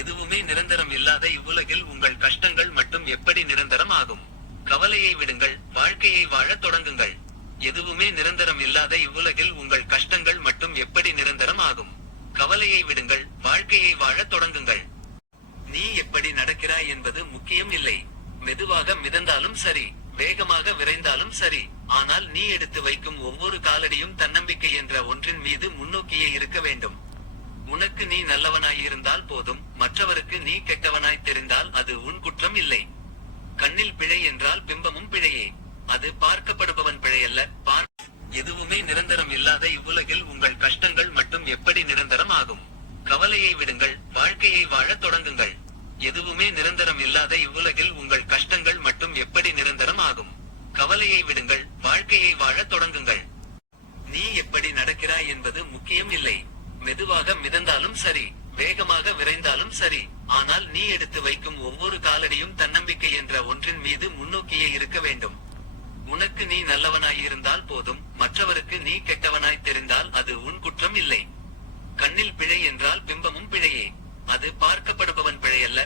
எதுவுமே நிரந்தரம் இல்லாத இவ்வுலகில் உங்கள் கஷ்டங்கள் மட்டும் எப்படி நிரந்தரம் ஆகும் கவலையை விடுங்கள் வாழ்க்கையை வாழத் தொடங்குங்கள். எதுவுமே நிரந்தரம் இல்லாத இவ்வுலகில் உங்கள் கஷ்டங்கள் மட்டும் எப்படி நிரந்தரம் ஆகும் கவலையை விடுங்கள் வாழ்க்கையை வாழத் தொடங்குங்கள். நீ எப்படி நடக்கிறாய் என்பது முக்கியம் இல்லை. மெதுவாக மிதந்தாலும் சரி வேகமாக விரைந்தாலும் சரி ஆனால் நீ எடுத்து வைக்கும் ஒவ்வொரு காலடியும் தன்னம்பிக்கை என்ற ஒன்றின் மீது முன்னோக்கியே இருக்க வேண்டும். உனக்கு நீ நல்லவனாயிருந்தால் போதும். நீ கெட்டவனாய் தெரிந்தால் அது உன் குற்றம் இல்லை. கண்ணில் பிழை என்றால் பிம்பமும் பிழையே. அது பார்க்கப்படுபவன் பிழையல்ல. பார் எதுவுமே நிரந்தரம் இல்லாத இவ்வுலகில் உங்கள் கஷ்டங்கள் மட்டும் எப்படி நிரந்தரம் ஆகும்? கவலையை விடுங்கள். வாழ்க்கையை வாழத் தொடங்குங்கள். எதுவுமே நிரந்தரம் இல்லாத இவ்வுலகில் உங்கள் கஷ்டங்கள் மட்டும் எப்படி நிரந்தரம் ஆகும்? கவலையை விடுங்கள். வாழ்க்கையை வாழத் தொடங்குங்கள். நீ எப்படி நடக்கிறாய் என்பது முக்கியம் இல்லை. மெதுவாக மிதந்தாலும் சரி. வேகமாக விரைந்தாலும் சரி. ஆனால் நீ எடுத்து வைக்கும் ஒவ்வொரு காலடியும் தன்னம்பிக்கை என்ற ஒன்றின் மீது முன்னோக்கியே இருக்க வேண்டும். உனக்கு நீ நல்லவனாய் இருந்தால் போதும். மற்றவருக்கு நீ கெட்டவனாய் தெரிந்தால் அது உன் குற்றம் இல்லை. கண்ணில் பிழை என்றால் பிம்பமும் பிழையே. அது பார்க்கப்படுபவன் பிழையல்ல.